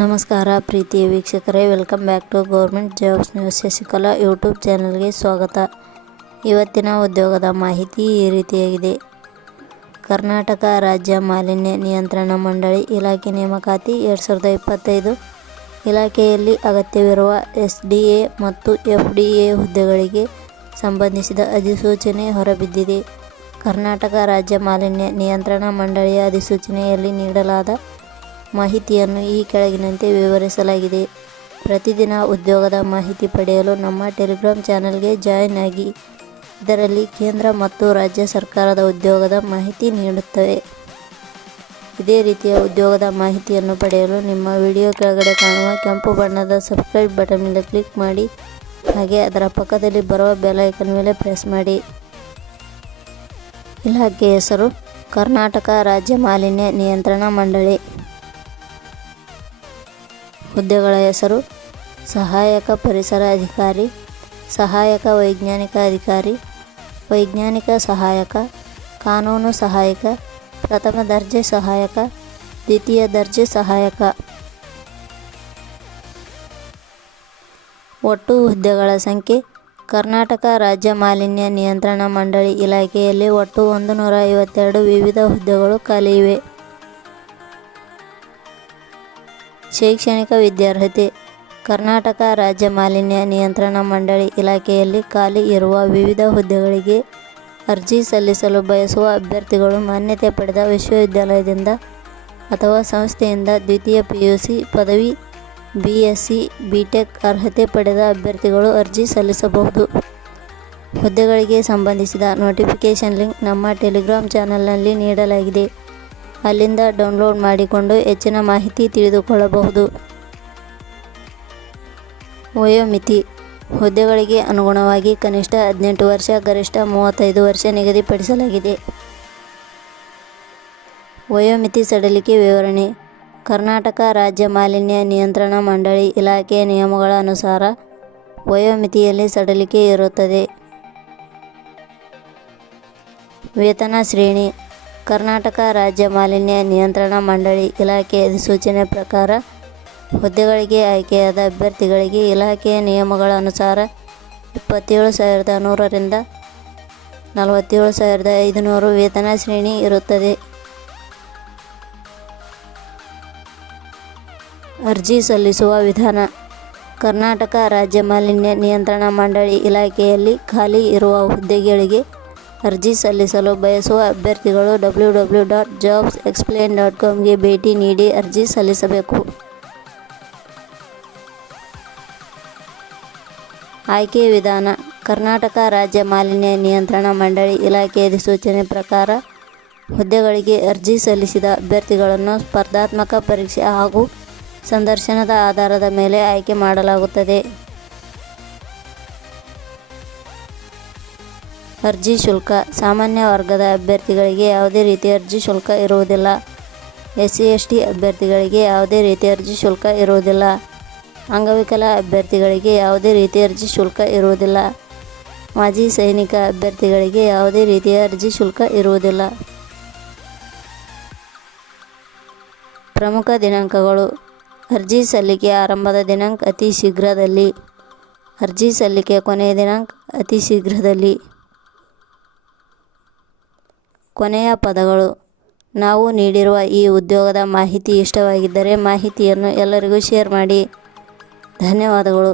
ನಮಸ್ಕಾರ ಪ್ರೀತಿಯ ವೀಕ್ಷಕರೇ, welcome back to government jobs news Shashikala YouTube ಚಾನಲ್ಗೆ ಸ್ವಾಗತ. ಇವತ್ತಿನ ಉದ್ಯೋಗದ ಮಾಹಿತಿ ಈ ರೀತಿಯಾಗಿದೆ. ಕರ್ನಾಟಕ ರಾಜ್ಯ ಮಾಲಿನ್ಯ ನಿಯಂತ್ರಣ ಮಂಡಳಿ ಇಲಾಖೆ ನೇಮಕಾತಿ 2025 ಇಲಾಖೆಯಲ್ಲಿ ಅಗತ್ಯವಿರುವ SDA ಮತ್ತು FDA ಹುದ್ದೆಗಳಿಗೆ ಸಂಬಂಧಿಸಿದ ಅಧಿಸೂಚನೆ ಹೊರಬಿದ್ದಿದೆ. ಕರ್ನಾಟಕ ರಾಜ್ಯ ಮಾಲಿನ್ಯ ನಿಯಂತ್ರಣ ಮಂಡಳಿಯ ಅಧಿಸೂಚನೆಯಲ್ಲಿ ನೀಡಲಾದ ಮಾಹಿತಿಯನ್ನು ಈ ಕೆಳಗಿನಂತೆ ವಿವರಿಸಲಾಗಿದೆ. ಪ್ರತಿದಿನ ಉದ್ಯೋಗದ ಮಾಹಿತಿ ಪಡೆಯಲು ನಮ್ಮ ಟೆಲಿಗ್ರಾಮ್ ಚಾನೆಲ್ಗೆ ಜಾಯಿನ್ ಆಗಿ. ಇದರಲ್ಲಿ ಕೇಂದ್ರ ಮತ್ತು ರಾಜ್ಯ ಸರ್ಕಾರದ ಉದ್ಯೋಗದ ಮಾಹಿತಿ ನೀಡುತ್ತವೆ. ಇದೇ ರೀತಿಯ ಉದ್ಯೋಗದ ಮಾಹಿತಿಯನ್ನು ಪಡೆಯಲು ನಿಮ್ಮ ವಿಡಿಯೋ ಕೆಳಗಡೆ ಕಾಣುವ ಕೆಂಪು ಬಣ್ಣದ ಸಬ್ಸ್ಕ್ರೈಬ್ ಬಟನ್ ಮೇಲೆ ಕ್ಲಿಕ್ ಮಾಡಿ, ಹಾಗೆ ಅದರ ಪಕ್ಕದಲ್ಲಿ ಬರುವ ಬೆಲ್ ಐಕಾನ್ ಮೇಲೆ ಪ್ರೆಸ್ ಮಾಡಿ. ಇಲಾಖೆ ಹೆಸರು ಕರ್ನಾಟಕ ರಾಜ್ಯ ಮಾಲಿನ್ಯ ನಿಯಂತ್ರಣ ಮಂಡಳಿ. ಹುದ್ದೆಗಳ ಹೆಸರು ಸಹಾಯಕ ಪರಿಸರ ಅಧಿಕಾರಿ, ಸಹಾಯಕ ವೈಜ್ಞಾನಿಕ ಅಧಿಕಾರಿ, ವೈಜ್ಞಾನಿಕ ಸಹಾಯಕ, ಕಾನೂನು ಸಹಾಯಕ, ಪ್ರಥಮ ದರ್ಜೆ ಸಹಾಯಕ, ದ್ವಿತೀಯ ದರ್ಜೆ ಸಹಾಯಕ. ಒಟ್ಟು ಹುದ್ದೆಗಳ ಸಂಖ್ಯೆ. ಕರ್ನಾಟಕ ರಾಜ್ಯ ಮಾಲಿನ್ಯ ನಿಯಂತ್ರಣ ಮಂಡಳಿ ಇಲಾಖೆಯಲ್ಲಿ ಒಟ್ಟು 152 ವಿವಿಧ ಹುದ್ದೆಗಳು ಖಾಲಿ ಇವೆ. ಶೈಕ್ಷಣಿಕ ವಿದ್ಯಾರ್ಹತೆ. ಕರ್ನಾಟಕ ರಾಜ್ಯ ಮಾಲಿನ್ಯ ನಿಯಂತ್ರಣ ಮಂಡಳಿ ಇಲಾಖೆಯಲ್ಲಿ ಖಾಲಿ ಇರುವ ವಿವಿಧ ಹುದ್ದೆಗಳಿಗೆ ಅರ್ಜಿ ಸಲ್ಲಿಸಲು ಬಯಸುವ ಅಭ್ಯರ್ಥಿಗಳು ಮಾನ್ಯತೆ ಪಡೆದ ವಿಶ್ವವಿದ್ಯಾಲಯದಿಂದ ಅಥವಾ ಸಂಸ್ಥೆಯಿಂದ ದ್ವಿತೀಯ PUC ಪದವಿ, BSc, BTech ಅರ್ಹತೆ ಪಡೆದ ಅಭ್ಯರ್ಥಿಗಳು ಅರ್ಜಿ ಸಲ್ಲಿಸಬಹುದು. ಹುದ್ದೆಗಳಿಗೆ ಸಂಬಂಧಿಸಿದ ನೋಟಿಫಿಕೇಷನ್ ಲಿಂಕ್ ನಮ್ಮ ಟೆಲಿಗ್ರಾಮ್ ಚಾನಲ್ನಲ್ಲಿ ನೀಡಲಾಗಿದೆ. ಅಲ್ಲಿಂದ ಡೌನ್ಲೋಡ್ ಮಾಡಿಕೊಂಡು ಹೆಚ್ಚಿನ ಮಾಹಿತಿ ತಿಳಿದುಕೊಳ್ಳಬಹುದು. ವಯೋಮಿತಿ. ಹುದ್ದೆಗಳಿಗೆ ಅನುಗುಣವಾಗಿ ಕನಿಷ್ಠ 18 ವರ್ಷ, ಗರಿಷ್ಠ 35 ವರ್ಷ ನಿಗದಿಪಡಿಸಲಾಗಿದೆ. ವಯೋಮಿತಿ ಸಡಿಲಿಕೆ ವಿವರಣೆ. ಕರ್ನಾಟಕ ರಾಜ್ಯ ಮಾಲಿನ್ಯ ನಿಯಂತ್ರಣ ಮಂಡಳಿ ಇಲಾಖೆಯ ನಿಯಮಗಳ ಅನುಸಾರ ವಯೋಮಿತಿಯಲ್ಲಿ ಸಡಿಲಿಕೆ ಇರುತ್ತದೆ. ವೇತನ ಶ್ರೇಣಿ. ಕರ್ನಾಟಕ ರಾಜ್ಯ ಮಾಲಿನ್ಯ ನಿಯಂತ್ರಣ ಮಂಡಳಿ ಇಲಾಖೆ ಅಧಿಸೂಚನೆ ಪ್ರಕಾರ ಹುದ್ದೆಗಳಿಗೆ ಆಯ್ಕೆಯಾದ ಅಭ್ಯರ್ಥಿಗಳಿಗೆ ಇಲಾಖೆಯ ನಿಯಮಗಳ ಅನುಸಾರ 27,100 ರಿಂದ 47,500 ವೇತನ ಶ್ರೇಣಿ ಇರುತ್ತದೆ. ಅರ್ಜಿ ಸಲ್ಲಿಸುವ ವಿಧಾನ. ಕರ್ನಾಟಕ ರಾಜ್ಯ ಮಾಲಿನ್ಯ ನಿಯಂತ್ರಣ ಮಂಡಳಿ ಇಲಾಖೆಯಲ್ಲಿ ಖಾಲಿ ಇರುವ ಹುದ್ದೆಗಳಿಗೆ ಅರ್ಜಿ ಸಲ್ಲಿಸಲು ಬಯಸುವ ಅಭ್ಯರ್ಥಿಗಳು www.jobsexplain.com ಗೆ ಭೇಟಿ ನೀಡಿ ಅರ್ಜಿ ಸಲ್ಲಿಸಬೇಕು. ಆಯ್ಕೆ ವಿಧಾನ. ಕರ್ನಾಟಕ ರಾಜ್ಯ ಮಾಲಿನ್ಯ ನಿಯಂತ್ರಣ ಮಂಡಳಿ ಇಲಾಖೆ ಅಧಿಸೂಚನೆ ಪ್ರಕಾರ ಹುದ್ದೆಗಳಿಗೆ ಅರ್ಜಿ ಸಲ್ಲಿಸಿದ ಅಭ್ಯರ್ಥಿಗಳನ್ನು ಸ್ಪರ್ಧಾತ್ಮಕ ಪರೀಕ್ಷೆ ಹಾಗೂ ಸಂದರ್ಶನದ ಆಧಾರದ ಮೇಲೆ ಆಯ್ಕೆ ಮಾಡಲಾಗುತ್ತದೆ. ಅರ್ಜಿ ಶುಲ್ಕ. ಸಾಮಾನ್ಯ ವರ್ಗದ ಅಭ್ಯರ್ಥಿಗಳಿಗೆ ಯಾವುದೇ ರೀತಿಯ ಅರ್ಜಿ ಶುಲ್ಕ ಇರುವುದಿಲ್ಲ. SC/ST ಅಭ್ಯರ್ಥಿಗಳಿಗೆ ಯಾವುದೇ ರೀತಿಯ ಅರ್ಜಿ ಶುಲ್ಕ ಇರುವುದಿಲ್ಲ. ಅಂಗವಿಕಲ ಅಭ್ಯರ್ಥಿಗಳಿಗೆ ಯಾವುದೇ ರೀತಿಯ ಅರ್ಜಿ ಶುಲ್ಕ ಇರುವುದಿಲ್ಲ. ಮಾಜಿ ಸೈನಿಕ ಅಭ್ಯರ್ಥಿಗಳಿಗೆ ಯಾವುದೇ ರೀತಿಯ ಅರ್ಜಿ ಶುಲ್ಕ ಇರುವುದಿಲ್ಲ. ಪ್ರಮುಖ ದಿನಾಂಕಗಳು. ಅರ್ಜಿ ಸಲ್ಲಿಕೆ ಆರಂಭದ ದಿನಾಂಕ ಅತಿ ಶೀಘ್ರದಲ್ಲಿ. ಅರ್ಜಿ ಸಲ್ಲಿಕೆ ಕೊನೆಯ ದಿನಾಂಕ ಅತಿ ಶೀಘ್ರದಲ್ಲಿ. ಕೊನೆಯ ಪದಗಳು. ನಾವು ನೀಡಿರುವ ಈ ಉದ್ಯೋಗದ ಮಾಹಿತಿ ಇಷ್ಟವಾಗಿದ್ದರೆ ಮಾಹಿತಿಯನ್ನು ಎಲ್ಲರಿಗೂ ಶೇರ್ ಮಾಡಿ. ಧನ್ಯವಾದಗಳು.